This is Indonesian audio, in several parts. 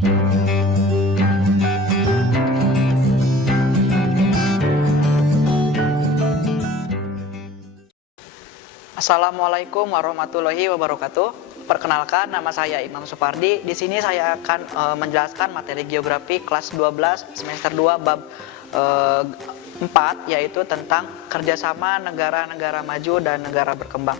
Assalamualaikum warahmatullahi wabarakatuh. Perkenalkan, nama saya Imam Supardi. Di sini saya akan menjelaskan materi geografi kelas 12 semester 2 bab 4, yaitu tentang kerjasama negara-negara maju dan negara berkembang.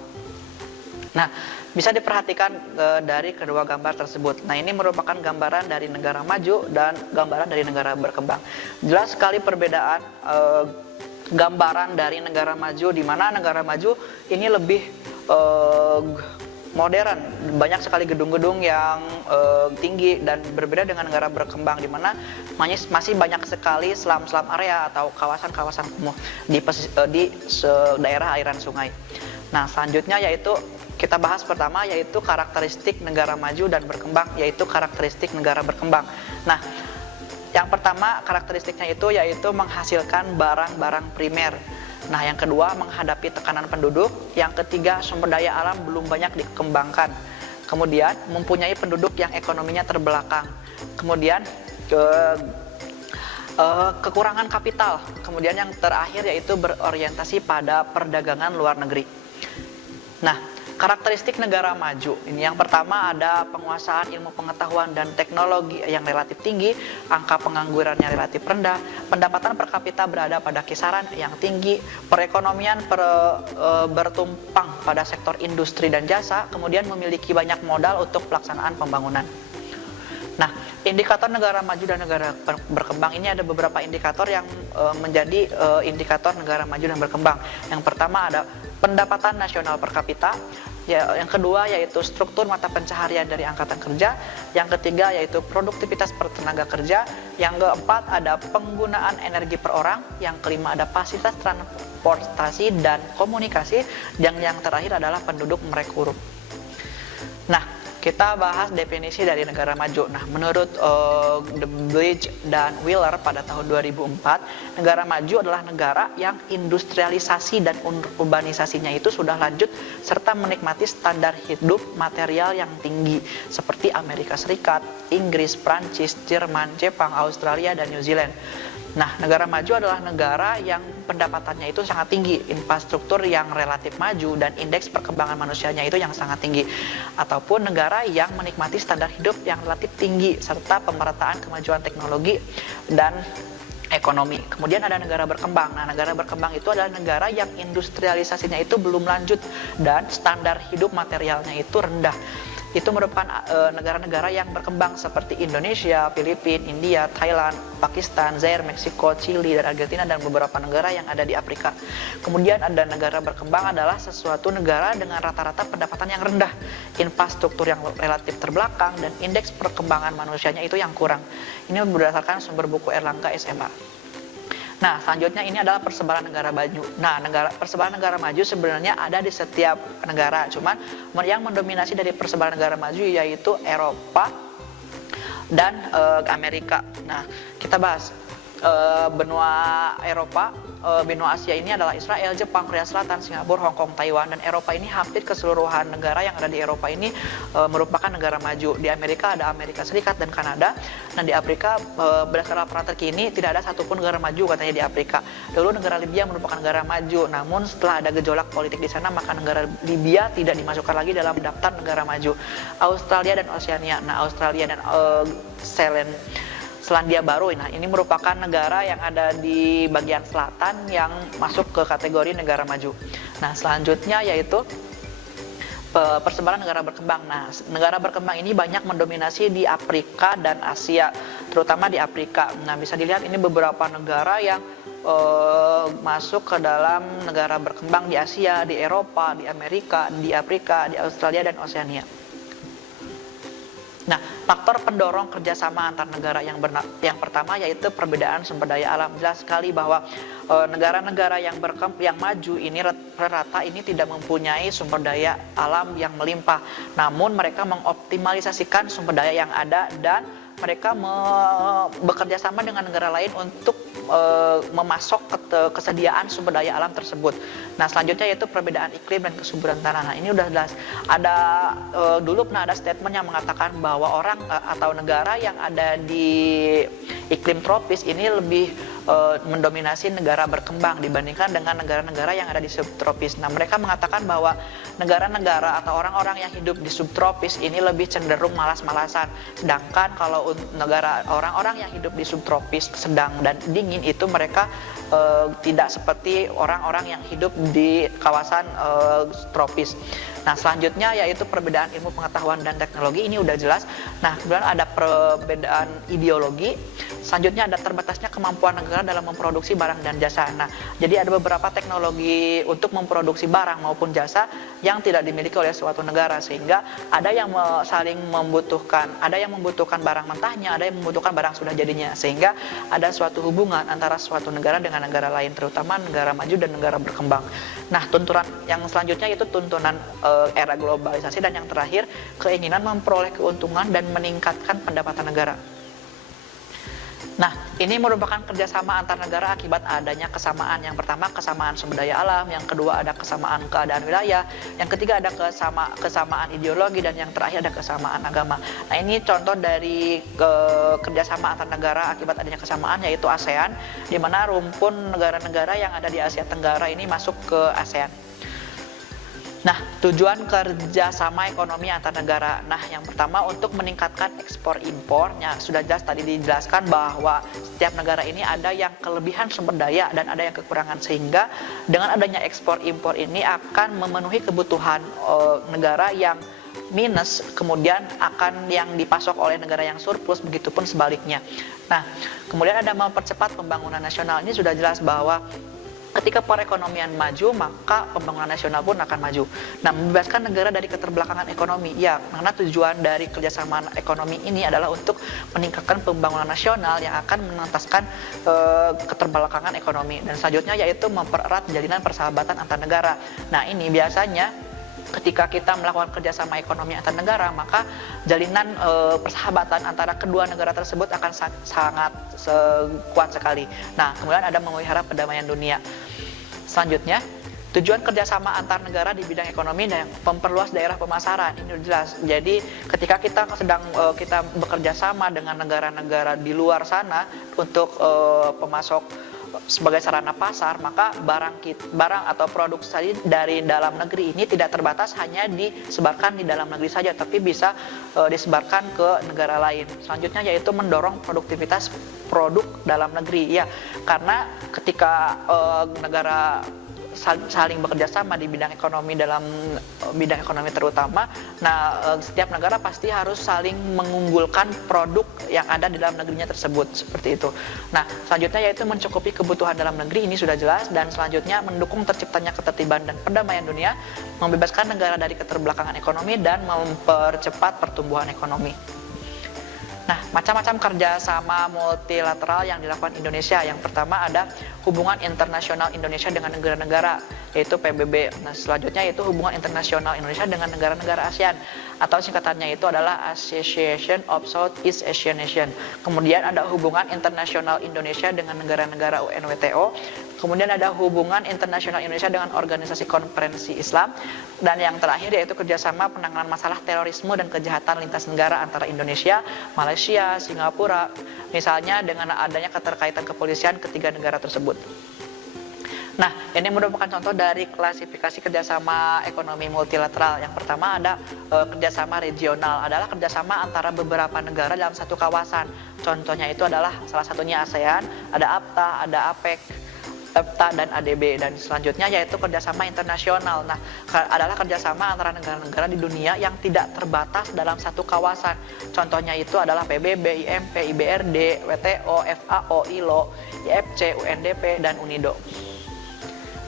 Nah, bisa diperhatikan dari kedua gambar tersebut. Nah, ini merupakan gambaran dari negara maju dan gambaran dari negara berkembang. Jelas sekali perbedaan gambaran dari negara maju, di mana negara maju ini lebih modern, banyak sekali gedung-gedung yang tinggi, dan berbeda dengan negara berkembang di mana masih banyak sekali selam-selam area atau kawasan-kawasan kumuh di daerah aliran sungai. Nah, selanjutnya yaitu kita bahas pertama, yaitu karakteristik negara maju dan berkembang, yaitu karakteristik negara berkembang. Nah, yang pertama karakteristiknya itu yaitu menghasilkan barang-barang primer. Nah, yang kedua menghadapi tekanan penduduk. Yang ketiga, sumber daya alam belum banyak dikembangkan. Kemudian mempunyai penduduk yang ekonominya terbelakang. Kemudian kekurangan kapital. Kemudian yang terakhir yaitu berorientasi pada perdagangan luar negeri. Nah, karakteristik negara maju ini yang pertama ada penguasaan ilmu pengetahuan dan teknologi yang relatif tinggi, angka penganggurannya relatif rendah, pendapatan per kapita berada pada kisaran yang tinggi, perekonomian bertumpang pada sektor industri dan jasa, kemudian memiliki banyak modal untuk pelaksanaan pembangunan. Nah, indikator negara maju dan negara berkembang ini ada beberapa indikator yang menjadi indikator negara maju dan berkembang. Yang pertama ada pendapatan nasional per kapita, yang kedua yaitu struktur mata pencaharian dari angkatan kerja, yang ketiga yaitu produktivitas per tenaga kerja, yang keempat ada penggunaan energi per orang, yang kelima ada fasilitas transportasi dan komunikasi, dan yang terakhir adalah penduduk merekrut. Nah, kita bahas definisi dari negara maju. Nah, menurut The Bridge dan Wheeler pada tahun 2004, negara maju adalah negara yang industrialisasi dan urbanisasinya itu sudah lanjut serta menikmati standar hidup material yang tinggi seperti Amerika Serikat, Inggris, Prancis, Jerman, Jepang, Australia, dan New Zealand. Nah, negara maju adalah negara yang pendapatannya itu sangat tinggi, infrastruktur yang relatif maju, dan indeks perkembangan manusianya itu yang sangat tinggi. Ataupun negara yang menikmati standar hidup yang relatif tinggi, serta pemerataan kemajuan teknologi dan ekonomi. Kemudian ada negara berkembang. Nah, negara berkembang itu adalah negara yang industrialisasinya itu belum lanjut dan standar hidup materialnya itu rendah. Itu merupakan negara-negara yang berkembang seperti Indonesia, Filipina, India, Thailand, Pakistan, Zaire, Meksiko, Chili, dan Argentina, dan beberapa negara yang ada di Afrika. Kemudian ada negara berkembang adalah sesuatu negara dengan rata-rata pendapatan yang rendah, infrastruktur yang relatif terbelakang, dan indeks perkembangan manusianya itu yang kurang. Ini berdasarkan sumber buku Erlangga SMA. Nah, selanjutnya ini adalah persebaran negara maju. Nah, persebaran negara maju sebenarnya ada di setiap negara. Cuman yang mendominasi dari persebaran negara maju yaitu Eropa dan Amerika. Nah, kita bahas benua Eropa, benua Asia ini adalah Israel, Jepang, Korea Selatan, Singapura, Hong Kong, Taiwan, dan Eropa ini hampir keseluruhan negara yang ada di Eropa ini merupakan negara maju. Di Amerika ada Amerika Serikat dan Kanada. Nah, di Afrika berdasarkan laporan terkini tidak ada satupun negara maju katanya di Afrika. Dulu negara Libya merupakan negara maju, namun setelah ada gejolak politik di sana maka negara Libya tidak dimasukkan lagi dalam daftar negara maju. Australia dan Oceania. Nah, Australia dan Selandia Baru. Nah, ini merupakan negara yang ada di bagian selatan yang masuk ke kategori negara maju. Nah, selanjutnya yaitu persebaran negara berkembang. Nah, negara berkembang ini banyak mendominasi di Afrika dan Asia, terutama di Afrika. Nah, bisa dilihat ini beberapa negara yang masuk ke dalam negara berkembang di Asia, di Eropa, di Amerika, di Afrika, di Australia, dan Oceania. Nah, faktor pendorong kerjasama antar negara yang pertama yaitu perbedaan sumber daya alam. Jelas sekali bahwa negara-negara yang maju ini rata-rata ini tidak mempunyai sumber daya alam yang melimpah. Namun mereka mengoptimalisasikan sumber daya yang ada dan mereka bekerja sama dengan negara lain untuk memasok kesediaan sumber daya alam tersebut. Nah, selanjutnya yaitu perbedaan iklim dan kesuburan tanah. Nah, ini udah jelas. Ada dulu pernah ada statement yang mengatakan bahwa orang atau negara yang ada di iklim tropis ini lebih mendominasi negara berkembang dibandingkan dengan negara-negara yang ada di subtropis. Nah, mereka mengatakan bahwa negara-negara atau orang-orang yang hidup di subtropis ini lebih cenderung malas-malasan. Sedangkan kalau negara orang-orang yang hidup di subtropis sedang dan dingin itu mereka tidak seperti orang-orang yang hidup di kawasan tropis. Nah, selanjutnya yaitu perbedaan ilmu pengetahuan dan teknologi, ini udah jelas. Nah, kemudian ada perbedaan ideologi. Selanjutnya ada terbatasnya kemampuan negara dalam memproduksi barang dan jasa. Nah, jadi ada beberapa teknologi untuk memproduksi barang maupun jasa yang tidak dimiliki oleh suatu negara, sehingga ada yang saling membutuhkan, ada yang membutuhkan barang mentahnya, ada yang membutuhkan barang sudah jadinya, sehingga ada suatu hubungan antara suatu negara dengan negara lain, terutama negara maju dan negara berkembang. Nah, tuntunan yang selanjutnya yaitu tuntunan era globalisasi, dan yang terakhir keinginan memperoleh keuntungan dan meningkatkan pendapatan negara. Nah, ini merupakan kerjasama antar negara akibat adanya kesamaan. Yang pertama, kesamaan sumber daya alam. Yang kedua, ada kesamaan keadaan wilayah. Yang ketiga, ada kesamaan ideologi. Dan yang terakhir, ada kesamaan agama. Nah, ini contoh dari kerjasama antar negara akibat adanya kesamaan, yaitu ASEAN, di mana rumpun negara-negara yang ada di Asia Tenggara ini masuk ke ASEAN. Nah, tujuan kerjasama ekonomi antar negara. Nah, yang pertama untuk meningkatkan ekspor impornya. Sudah jelas tadi dijelaskan bahwa setiap negara ini ada yang kelebihan sumber daya dan ada yang kekurangan, sehingga dengan adanya ekspor impor ini akan memenuhi kebutuhan negara yang minus, kemudian akan yang dipasok oleh negara yang surplus, begitupun sebaliknya. Nah, kemudian ada mempercepat pembangunan nasional. Ini sudah jelas bahwa ketika perekonomian maju, maka pembangunan nasional pun akan maju. Nah, membebaskan negara dari keterbelakangan ekonomi. Ya, karena tujuan dari kerjasama ekonomi ini adalah untuk meningkatkan pembangunan nasional yang akan menuntaskan keterbelakangan ekonomi. Dan selanjutnya yaitu mempererat jalinan persahabatan antar negara. Nah, ini biasanya ketika kita melakukan kerjasama ekonomi antar negara, maka jalinan persahabatan antara kedua negara tersebut akan sangat kuat sekali. Nah, kemudian ada memelihara perdamaian dunia. Selanjutnya, tujuan kerjasama antar negara di bidang ekonomi dan memperluas daerah pemasaran. Ini jelas. Jadi ketika kita sedang kita bekerja sama dengan negara-negara di luar sana untuk pemasok sebagai sarana pasar, maka barang atau produk saja dari dalam negeri ini tidak terbatas hanya disebarkan di dalam negeri saja, tapi bisa disebarkan ke negara lain. Selanjutnya yaitu mendorong produktivitas produk dalam negeri. Ya, karena ketika negara saling bekerja sama di bidang ekonomi, dalam bidang ekonomi terutama, nah setiap negara pasti harus saling mengunggulkan produk yang ada di dalam negerinya tersebut, seperti itu. Nah, selanjutnya yaitu mencukupi kebutuhan dalam negeri, ini sudah jelas. Dan selanjutnya mendukung terciptanya ketertiban dan perdamaian dunia, membebaskan negara dari keterbelakangan ekonomi, dan mempercepat pertumbuhan ekonomi. Nah, macam-macam kerjasama multilateral yang dilakukan Indonesia. Yang pertama ada hubungan internasional Indonesia dengan negara-negara, yaitu PBB. Nah, selanjutnya yaitu hubungan internasional Indonesia dengan negara-negara ASEAN, atau singkatannya itu adalah Association of Southeast Asian Nations. Kemudian ada hubungan internasional Indonesia dengan negara-negara UNWTO. Kemudian ada hubungan internasional Indonesia dengan Organisasi Konferensi Islam. Dan yang terakhir yaitu kerjasama penanganan masalah terorisme dan kejahatan lintas negara antara Indonesia, Malaysia, Singapura, misalnya dengan adanya keterkaitan kepolisian ketiga negara tersebut. Nah, ini merupakan contoh dari klasifikasi kerjasama ekonomi multilateral. Yang pertama ada kerjasama regional, adalah kerjasama antara beberapa negara dalam satu kawasan. Contohnya itu adalah salah satunya ASEAN, ada APTA, ada APEC, EFTA, dan ADB. Dan selanjutnya yaitu kerjasama internasional. Nah, adalah kerjasama antara negara-negara di dunia yang tidak terbatas dalam satu kawasan. Contohnya itu adalah PBB, IMP, IBRD, WTO, FAO, ILO, IFC, UNDP, dan UNIDO.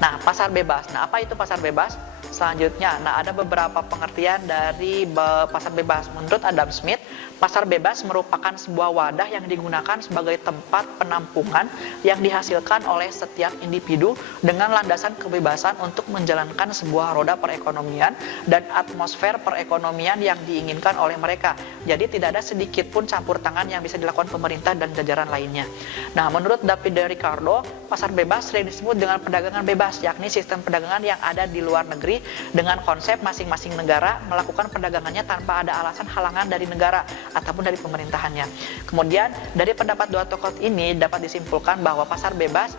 Nah, pasar bebas. Nah, apa itu pasar bebas? selanjutnya. Nah, ada beberapa pengertian dari pasar bebas. Menurut Adam Smith, pasar bebas merupakan sebuah wadah yang digunakan sebagai tempat penampungan yang dihasilkan oleh setiap individu dengan landasan kebebasan untuk menjalankan sebuah roda perekonomian dan atmosfer perekonomian yang diinginkan oleh mereka. Jadi tidak ada sedikit pun campur tangan yang bisa dilakukan pemerintah dan jajaran lainnya. Nah, menurut David de Ricardo, pasar bebas sering disebut dengan perdagangan bebas, yakni sistem perdagangan yang ada di luar negeri dengan konsep masing-masing negara melakukan perdagangannya tanpa ada alasan halangan dari negara ataupun dari pemerintahannya. Kemudian dari pendapat dua tokoh ini dapat disimpulkan bahwa pasar bebas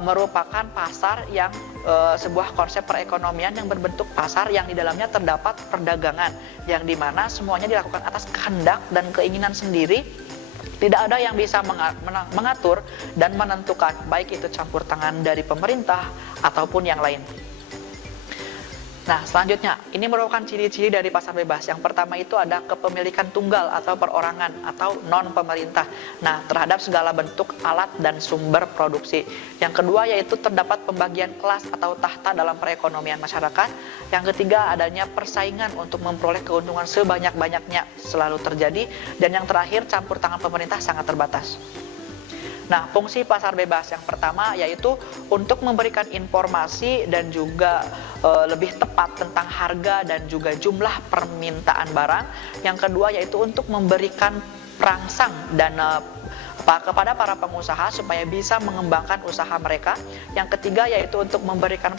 merupakan pasar yang sebuah konsep perekonomian yang berbentuk pasar yang di dalamnya terdapat perdagangan yang dimana semuanya dilakukan atas kehendak dan keinginan sendiri. Tidak ada yang bisa mengatur dan menentukan, baik itu campur tangan dari pemerintah ataupun yang lain. Nah, selanjutnya, ini merupakan ciri-ciri dari pasar bebas. Yang pertama itu ada kepemilikan tunggal atau perorangan atau non-pemerintah. Nah, terhadap segala bentuk alat dan sumber produksi. Yang kedua yaitu terdapat pembagian kelas atau tahta dalam perekonomian masyarakat. Yang ketiga adanya persaingan untuk memperoleh keuntungan sebanyak-banyaknya selalu terjadi. Dan yang terakhir, campur tangan pemerintah sangat terbatas. Nah, fungsi pasar bebas yang pertama yaitu untuk memberikan informasi dan juga lebih tepat tentang harga dan juga jumlah permintaan barang. Yang kedua yaitu untuk memberikan perangsang dan kepada para pengusaha supaya bisa mengembangkan usaha mereka. Yang ketiga yaitu untuk memberikan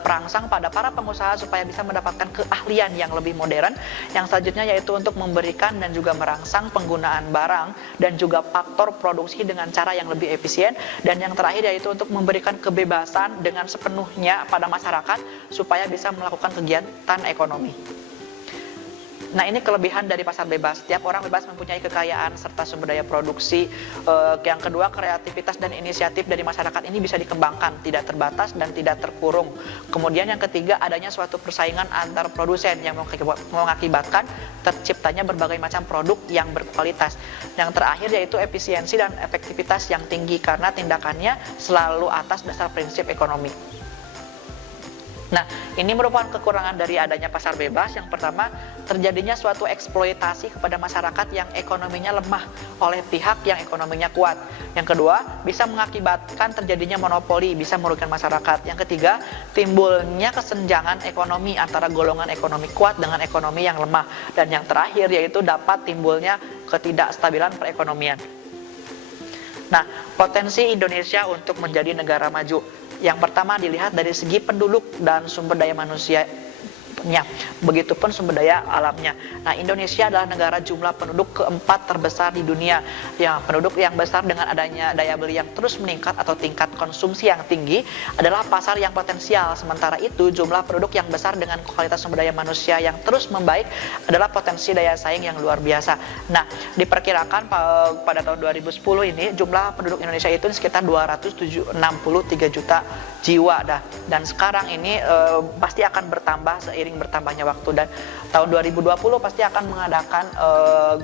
perangsang pada para pengusaha supaya bisa mendapatkan keahlian yang lebih modern. Yang selanjutnya yaitu untuk memberikan dan juga merangsang penggunaan barang dan juga faktor produksi dengan cara yang lebih efisien. Dan yang terakhir yaitu untuk memberikan kebebasan dengan sepenuhnya pada masyarakat supaya bisa melakukan kegiatan ekonomi. Nah, ini kelebihan dari pasar bebas. Setiap orang bebas mempunyai kekayaan serta sumber daya produksi. Yang kedua, kreativitas dan inisiatif dari masyarakat ini bisa dikembangkan, tidak terbatas dan tidak terkurung. Kemudian yang ketiga, adanya suatu persaingan antar produsen yang mengakibatkan terciptanya berbagai macam produk yang berkualitas. Yang terakhir yaitu efisiensi dan efektivitas yang tinggi karena tindakannya selalu atas dasar prinsip ekonomi. Nah, ini merupakan kekurangan dari adanya pasar bebas. Yang pertama, terjadinya suatu eksploitasi kepada masyarakat yang ekonominya lemah oleh pihak yang ekonominya kuat. Yang kedua, bisa mengakibatkan terjadinya monopoli, bisa merugikan masyarakat. Yang ketiga, timbulnya kesenjangan ekonomi antara golongan ekonomi kuat dengan ekonomi yang lemah. Dan yang terakhir yaitu dapat timbulnya ketidakstabilan perekonomian. Nah, potensi Indonesia untuk menjadi negara maju. Yang pertama dilihat dari segi penduduk dan sumber daya manusianya, begitupun sumber daya alamnya. Nah, Indonesia adalah negara jumlah penduduk keempat terbesar di dunia. Ya, penduduk yang besar dengan adanya daya beli yang terus meningkat atau tingkat konsumsi yang tinggi adalah pasar yang potensial. Sementara itu, jumlah penduduk yang besar dengan kualitas sumber daya manusia yang terus membaik adalah potensi daya saing yang luar biasa. Nah, diperkirakan pada tahun 2010 ini jumlah penduduk Indonesia itu sekitar 263 juta jiwa dan sekarang ini pasti akan bertambah seiring bertambahnya waktu, dan tahun 2020 pasti akan mengadakan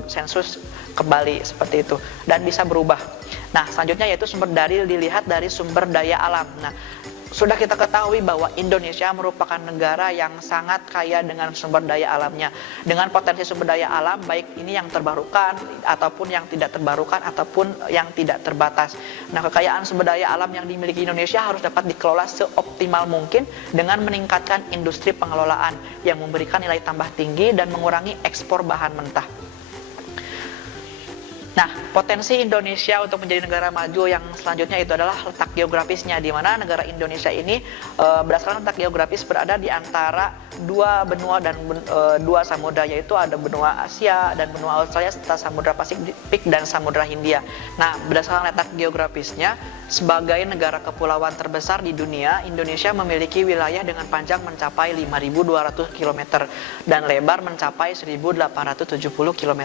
sensus kembali seperti itu dan bisa berubah. Nah, selanjutnya yaitu sumber daya dilihat dari sumber daya alam. Nah, sudah kita ketahui bahwa Indonesia merupakan negara yang sangat kaya dengan sumber daya alamnya, dengan potensi sumber daya alam baik ini yang terbarukan ataupun yang tidak terbarukan ataupun yang tidak terbatas. Nah, kekayaan sumber daya alam yang dimiliki Indonesia harus dapat dikelola seoptimal mungkin dengan meningkatkan industri pengelolaan yang memberikan nilai tambah tinggi dan mengurangi ekspor bahan mentah. Nah, potensi Indonesia untuk menjadi negara maju yang selanjutnya itu adalah letak geografisnya, di mana negara Indonesia ini berdasarkan letak geografis berada di antara dua benua dan dua samudra, yaitu ada benua Asia dan benua Australia serta samudra Pasifik dan samudra Hindia. Nah, berdasarkan letak geografisnya, sebagai negara kepulauan terbesar di dunia, Indonesia memiliki wilayah dengan panjang mencapai 5.200 km dan lebar mencapai 1.870 km.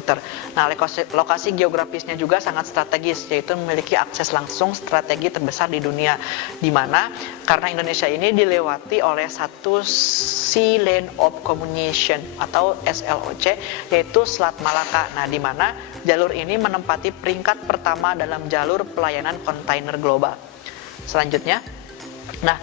Nah, lokasi geografisnya juga sangat strategis, yaitu memiliki akses langsung strategi terbesar di dunia, di mana karena Indonesia ini dilewati oleh satu Sea Lane of Communication atau SLOC, yaitu Selat Malaka. Nah, di mana jalur ini menempati peringkat pertama dalam jalur pelayanan kontainer global. Selanjutnya, nah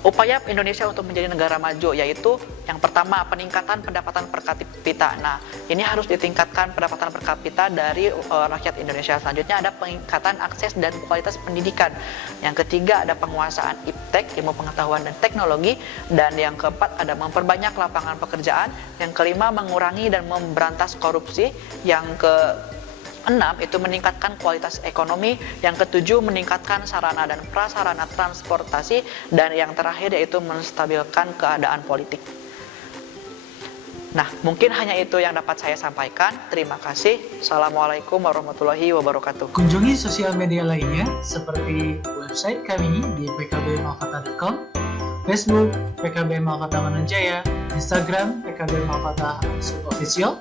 upaya Indonesia untuk menjadi negara maju, yaitu yang pertama peningkatan pendapatan per kapita. Nah, ini harus ditingkatkan pendapatan per kapita dari rakyat Indonesia. Selanjutnya ada peningkatan akses dan kualitas pendidikan. Yang ketiga ada penguasaan iptek, ilmu pengetahuan dan teknologi. Dan yang keempat ada memperbanyak lapangan pekerjaan. Yang kelima mengurangi dan memberantas korupsi. Yang keenam itu meningkatkan kualitas ekonomi, yang ketujuh meningkatkan sarana dan prasarana transportasi, dan yang terakhir yaitu menstabilkan keadaan politik. Nah, mungkin hanya itu yang dapat saya sampaikan. Terima kasih. Assalamualaikum warahmatullahi wabarakatuh. Kunjungi sosial media lainnya seperti website kami di pkbmalfata.com, Facebook PKB Malfata Mananjaya, Instagram PKB Malfata Official.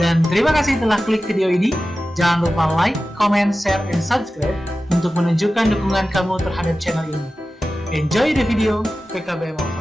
Dan terima kasih telah klik video ini. Jangan lupa like, comment, share, dan subscribe untuk menunjukkan dukungan kamu terhadap channel ini. Enjoy the video, PKB Malfata.